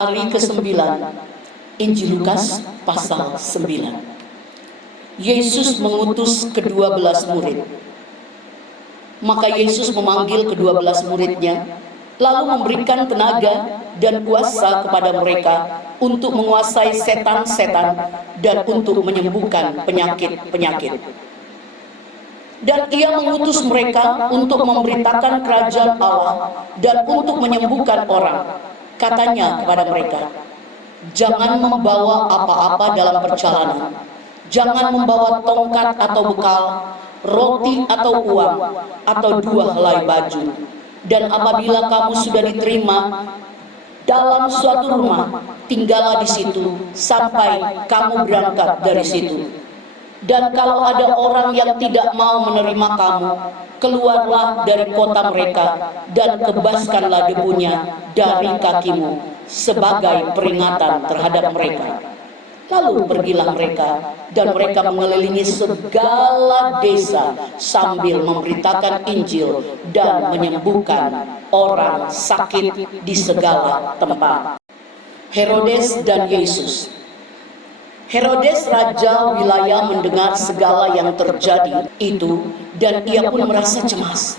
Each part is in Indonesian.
Hari ke-9, Injil Lukas pasal 9. Yesus mengutus ke-12 murid. Maka Yesus memanggil ke-12 muridnya, lalu memberikan tenaga dan kuasa kepada mereka untuk menguasai setan-setan dan untuk menyembuhkan penyakit-penyakit. Dan ia mengutus mereka untuk memberitakan kerajaan Allah dan untuk menyembuhkan orang. Katanya kepada mereka, jangan membawa apa-apa dalam perjalanan, jangan membawa tongkat atau bekal, roti atau uang, atau 2 helai baju. Dan apabila kamu sudah diterima dalam suatu rumah, tinggallah di situ sampai kamu berangkat dari situ. Dan kalau ada orang yang tidak mau menerima kamu, keluarlah dari kota mereka dan kebaskanlah debunya dari kakimu sebagai peringatan terhadap mereka. Lalu pergilah mereka, dan mereka mengelilingi segala desa sambil memberitakan Injil dan menyembuhkan orang sakit di segala tempat. Herodes dan Yesus. Herodes raja wilayah mendengar segala yang terjadi itu, dan ia pun merasa cemas.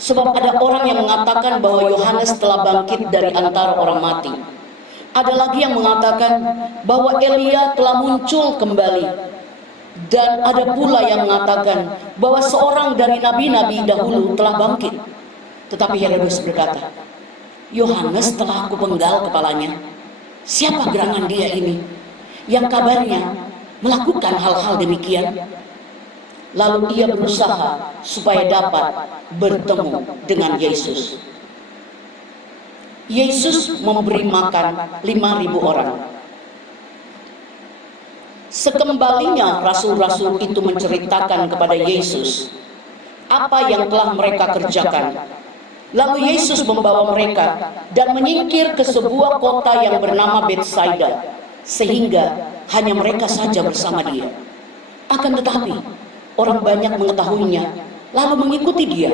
Sebab ada orang yang mengatakan bahwa Yohanes telah bangkit dari antara orang mati. Ada lagi yang mengatakan bahwa Elia telah muncul kembali. Dan ada pula yang mengatakan bahwa seorang dari nabi-nabi dahulu telah bangkit. Tetapi Herodes berkata, Yohanes telah aku penggal kepalanya. Siapa gerangan dia ini yang kabarnya melakukan hal-hal demikian? Lalu ia berusaha supaya dapat bertemu dengan Yesus. Yesus memberi makan 5.000 orang. Sekembalinya rasul-rasul itu menceritakan kepada Yesus apa yang telah mereka kerjakan. Lalu Yesus membawa mereka dan menyingkir ke sebuah kota yang bernama Betsaida, sehingga hanya mereka saja bersama dia. Akan tetapi orang banyak mengetahuinya, lalu mengikuti dia.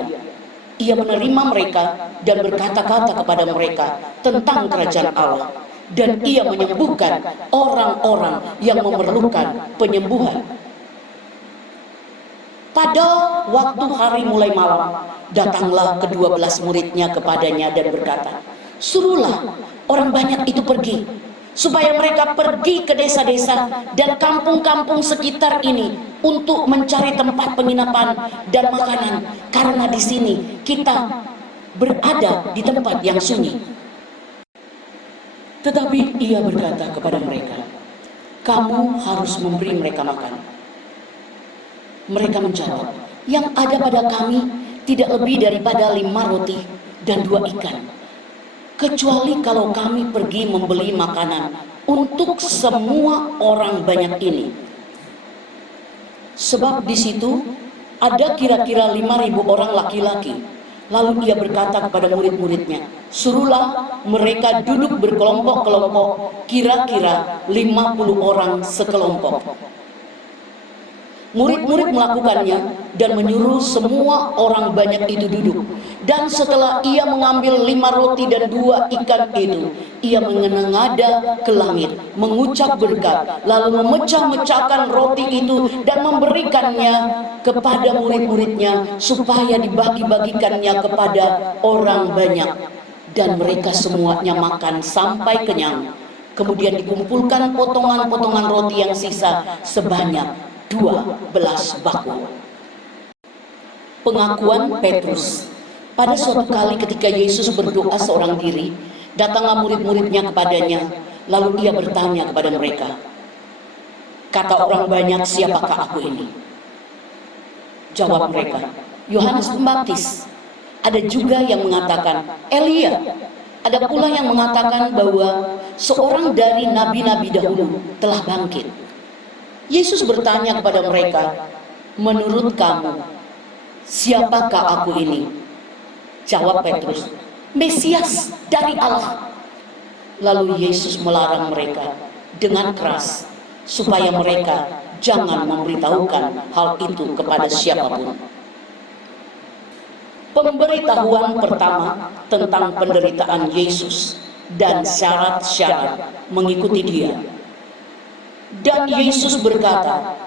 Ia menerima mereka dan berkata-kata kepada mereka tentang kerajaan Allah, dan ia menyembuhkan orang-orang yang memerlukan penyembuhan. Pada waktu hari mulai malam, datanglah ke-12 muridnya kepadanya dan berkata, suruhlah orang banyak itu pergi, supaya mereka pergi ke desa-desa dan kampung-kampung sekitar ini untuk mencari tempat penginapan dan makanan, karena di sini kita berada di tempat yang sunyi. Tetapi ia berkata kepada mereka, kamu harus memberi mereka makan. Mereka menjawab, yang ada pada kami tidak lebih daripada 5 roti dan 2 ikan. Kecuali kalau kami pergi membeli makanan untuk semua orang banyak ini. Sebab di situ ada kira-kira 5.000 orang laki-laki. Lalu ia berkata kepada murid-muridnya, suruhlah mereka duduk berkelompok-kelompok, kira-kira 50 orang sekelompok. Murid-murid melakukannya dan menyuruh semua orang banyak itu duduk. Dan setelah ia mengambil 5 roti dan 2 ikan itu, ia menengadah ke langit, mengucap berkat, lalu memecah-mecahkan roti itu dan memberikannya kepada murid-muridnya supaya dibagi-bagikannya kepada orang banyak. Dan mereka semuanya makan sampai kenyang. Kemudian dikumpulkan potongan-potongan roti yang sisa sebanyak 12 bakul. Pengakuan Petrus. Pada suatu kali ketika Yesus berdoa seorang diri, datanglah murid-muridnya kepadanya, lalu ia bertanya kepada mereka, kata orang banyak, siapakah aku ini? Jawab mereka, Yohanes Pembaptis. Ada juga yang mengatakan Elia. Ada pula yang mengatakan bahwa seorang dari nabi-nabi dahulu telah bangkit. Yesus bertanya kepada mereka, menurut kamu, siapakah aku ini? Jawab Petrus, Mesias dari Allah. Lalu Yesus melarang mereka dengan keras, supaya mereka jangan memberitahukan hal itu kepada siapapun. Pemberitahuan pertama tentang penderitaan Yesus. dan syarat-syarat mengikuti dia. Dan Yesus berkata,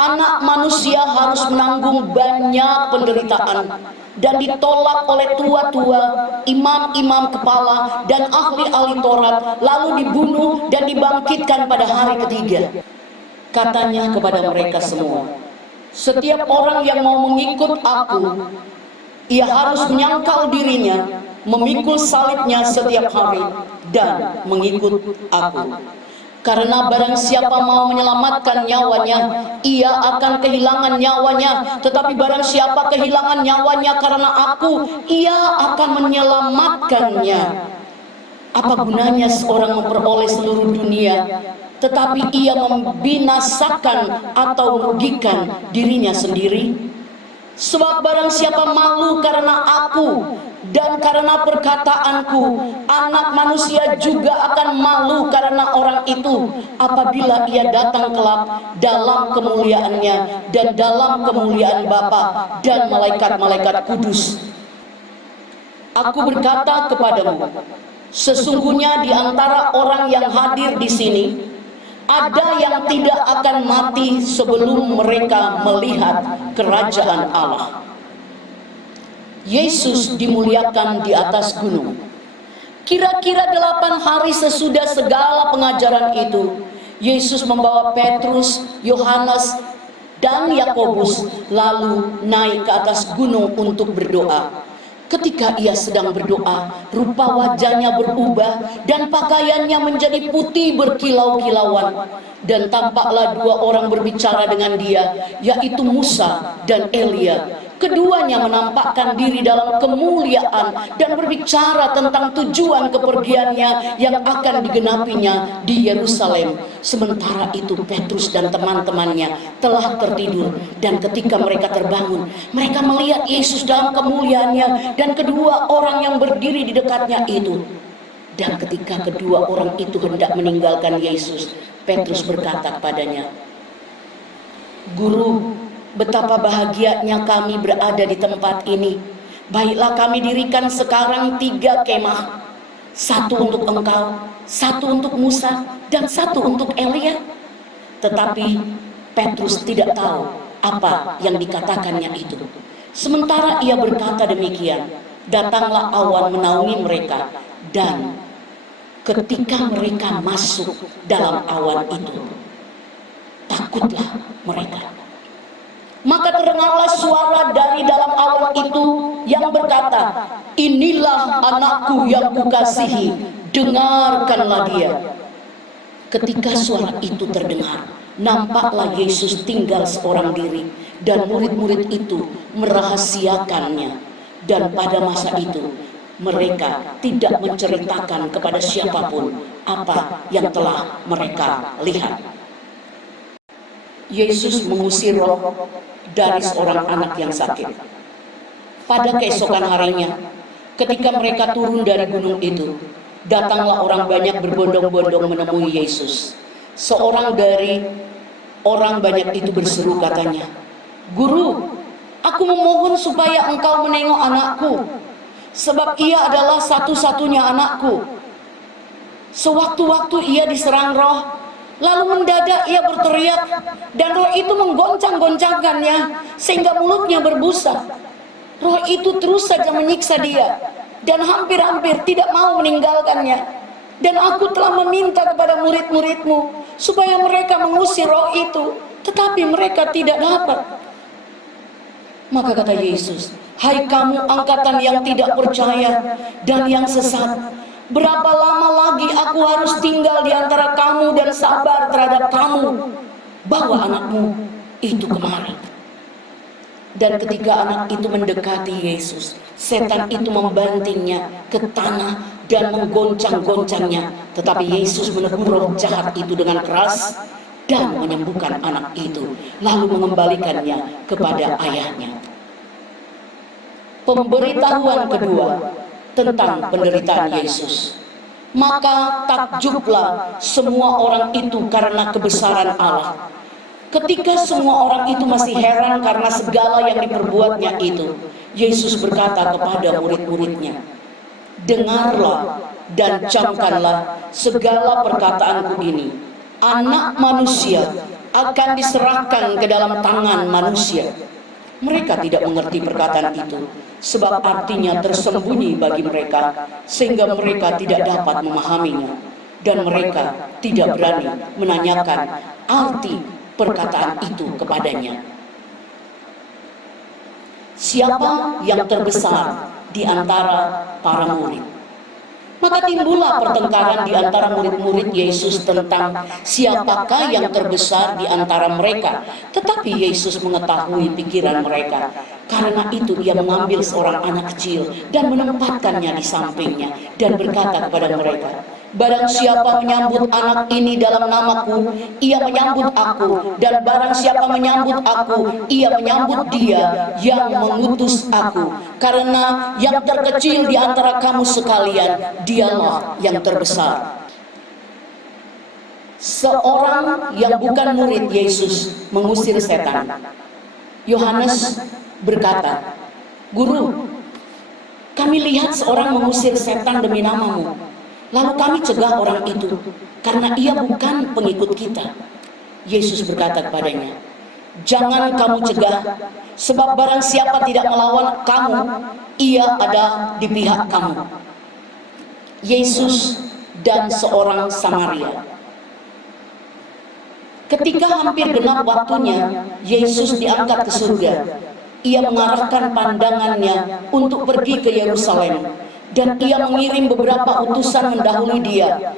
Anak manusia harus menanggung banyak penderitaan dan ditolak oleh tua-tua, imam-imam kepala, dan ahli-ahli Taurat, lalu dibunuh dan dibangkitkan pada hari ketiga. Katanya kepada mereka semua, setiap orang yang mau mengikut aku, ia harus menyangkal dirinya, memikul salibnya setiap hari, dan mengikut aku. Karena barang siapa mau menyelamatkan nyawanya, ia akan kehilangan nyawanya. Tetapi barang siapa kehilangan nyawanya karena aku, ia akan menyelamatkannya. Apa gunanya seorang memperoleh seluruh dunia, tetapi ia membinasakan atau merugikan dirinya sendiri? Sebab barang siapa malu karena aku dan karena perkataanku, Anak manusia juga akan malu karena orang itu apabila ia datang kelak dalam kemuliaannya dan dalam kemuliaan Bapa dan malaikat-malaikat kudus. Aku berkata kepadamu, sesungguhnya di antara orang yang hadir di sini ada yang tidak akan mati sebelum mereka melihat kerajaan Allah. Yesus dimuliakan di atas gunung. Kira-kira 8 hari sesudah segala pengajaran itu, Yesus membawa Petrus, Yohanes, dan Yakobus lalu naik ke atas gunung untuk berdoa. Ketika ia sedang berdoa, rupa wajahnya berubah dan pakaiannya menjadi putih berkilau-kilauan. Dan tampaklah 2 orang berbicara dengan dia, yaitu Musa dan Elia. Keduanya menampakkan diri dalam kemuliaan dan berbicara tentang tujuan kepergiannya yang akan digenapinya di Yerusalem. Sementara itu Petrus dan teman-temannya telah tertidur, dan ketika mereka terbangun, mereka melihat Yesus dalam kemuliaannya dan kedua orang yang berdiri di dekatnya itu. Dan ketika kedua orang itu hendak meninggalkan Yesus, Petrus berkata kepadanya, Guru, betapa bahagianya kami berada di tempat ini. Baiklah kami dirikan sekarang 3 kemah, 1 untuk engkau, 1 untuk Musa, dan 1 untuk Elia. Tetapi Petrus tidak tahu apa yang dikatakannya itu. Sementara ia berkata demikian, datanglah awan menaungi mereka, dan ketika mereka masuk dalam awan itu, takutlah mereka. Maka terdengarlah suara dari dalam awan itu yang berkata, inilah anakku yang kukasihi, dengarkanlah dia. Ketika suara itu terdengar, nampaklah Yesus tinggal seorang diri, dan murid-murid itu merahasiakannya. Dan pada masa itu mereka tidak menceritakan kepada siapapun apa yang telah mereka lihat. Yesus mengusir roh dari seorang anak yang sakit. Pada keesokan harinya, ketika mereka turun dari gunung itu, datanglah orang banyak berbondong-bondong menemui Yesus. Seorang dari orang banyak itu berseru katanya, Guru, aku memohon supaya engkau menengok anakku, sebab ia adalah satu-satunya anakku. Sewaktu-waktu ia diserang roh, lalu mendadak ia berteriak, dan roh itu menggoncang-goncangkannya sehingga mulutnya berbusa. Roh itu terus saja menyiksa dia dan hampir-hampir tidak mau meninggalkannya. Dan aku telah meminta kepada murid-muridmu supaya mereka mengusir roh itu, tetapi mereka tidak dapat. Maka kata Yesus, hai kamu angkatan yang tidak percaya dan yang sesat, berapa lama lagi aku harus tinggal di antara kamu dan sabar terhadap kamu? Bawa anakmu itu kemari. Dan ketika anak itu mendekati Yesus, setan itu membantingnya ke tanah dan menggoncang-goncangnya. Tetapi Yesus menegur roh jahat itu dengan keras dan menyembuhkan anak itu, lalu mengembalikannya kepada ayahnya. Pemberitahuan kedua tentang penderitaan Yesus. Maka takjublah semua orang itu karena kebesaran Allah. Ketika semua orang itu masih heran karena segala yang diperbuatnya itu, Yesus berkata kepada murid-muridnya, dengarlah dan camkanlah segala perkataanku ini. Anak manusia akan diserahkan ke dalam tangan manusia. Mereka tidak mengerti perkataan itu, sebab artinya tersembunyi bagi mereka, sehingga mereka tidak dapat memahaminya, dan mereka tidak berani menanyakan arti perkataan itu kepadanya. Siapa yang terbesar di antara para murid? Maka timbullah pertengkaran di antara murid-murid Yesus tentang siapakah yang terbesar di antara mereka. Tetapi Yesus mengetahui pikiran mereka. Karena itu ia mengambil seorang anak kecil dan menempatkannya di sampingnya dan berkata kepada mereka, barang siapa menyambut anak ini dalam namaku, ia menyambut aku, dan barang siapa menyambut aku, ia menyambut dia yang mengutus aku. Karena yang terkecil di antara kamu sekalian, dialah yang terbesar. Seorang yang bukan murid Yesus mengusir setan. Yohanes berkata, Guru, kami lihat seorang mengusir setan demi namamu. Lalu kami cegah orang itu, karena ia bukan pengikut kita. Yesus berkata kepadanya, jangan kamu cegah, sebab barang siapa tidak melawan kamu, ia ada di pihak kamu. Yesus dan seorang Samaria. Ketika hampir genap waktunya, Yesus diangkat ke surga. Ia mengarahkan pandangannya untuk pergi ke Yerusalem, dan ia mengirim beberapa utusan mendahului dia.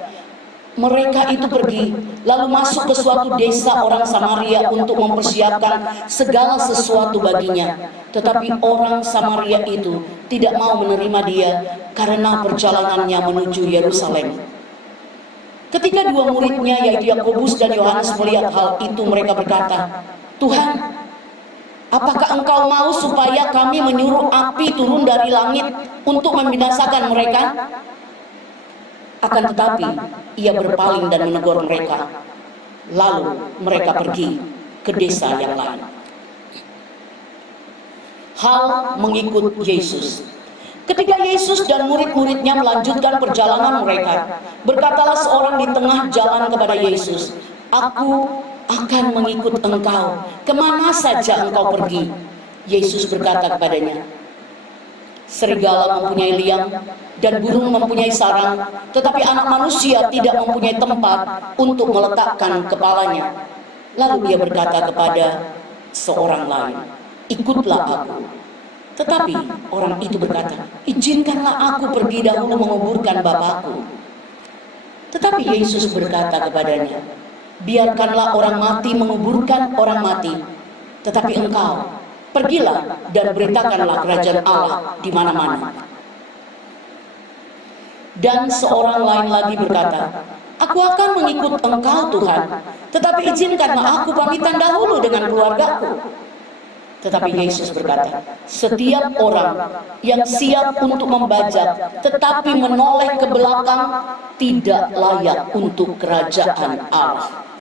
Mereka itu pergi, lalu masuk ke suatu desa orang Samaria untuk mempersiapkan segala sesuatu baginya. Tetapi orang Samaria itu tidak mau menerima dia karena perjalanannya menuju Yerusalem. Ketika dua muridnya yaitu Yakobus dan Yohanes melihat hal itu, mereka berkata, Tuhan, apakah engkau mau supaya kami menyuruh api turun dari langit untuk membinasakan mereka? Akan tetapi ia berpaling dan menegur mereka. Lalu mereka pergi ke desa yang lain. Hal mengikut Yesus. Ketika Yesus dan murid-muridnya melanjutkan perjalanan mereka, berkatalah seorang di tengah jalan kepada Yesus, Aku akan mengikut engkau, kemana saja engkau pergi. Yesus berkata kepadanya, serigala mempunyai liang dan burung mempunyai sarang, tetapi anak manusia tidak mempunyai tempat untuk meletakkan kepalanya. Lalu ia berkata kepada seorang lain, ikutlah aku. Tetapi orang itu berkata, izinkanlah aku pergi dahulu menguburkan Bapakku. Tetapi Yesus berkata kepadanya, biarkanlah orang mati menguburkan orang mati, tetapi engkau pergilah dan beritakanlah kerajaan Allah di mana-mana. Dan seorang lain lagi berkata, aku akan mengikut engkau Tuhan, tetapi izinkanlah aku pamitan dahulu dengan keluargaku. Tetapi Yesus berkata, setiap orang yang siap untuk membajak tetapi menoleh ke belakang tidak layak untuk kerajaan Allah.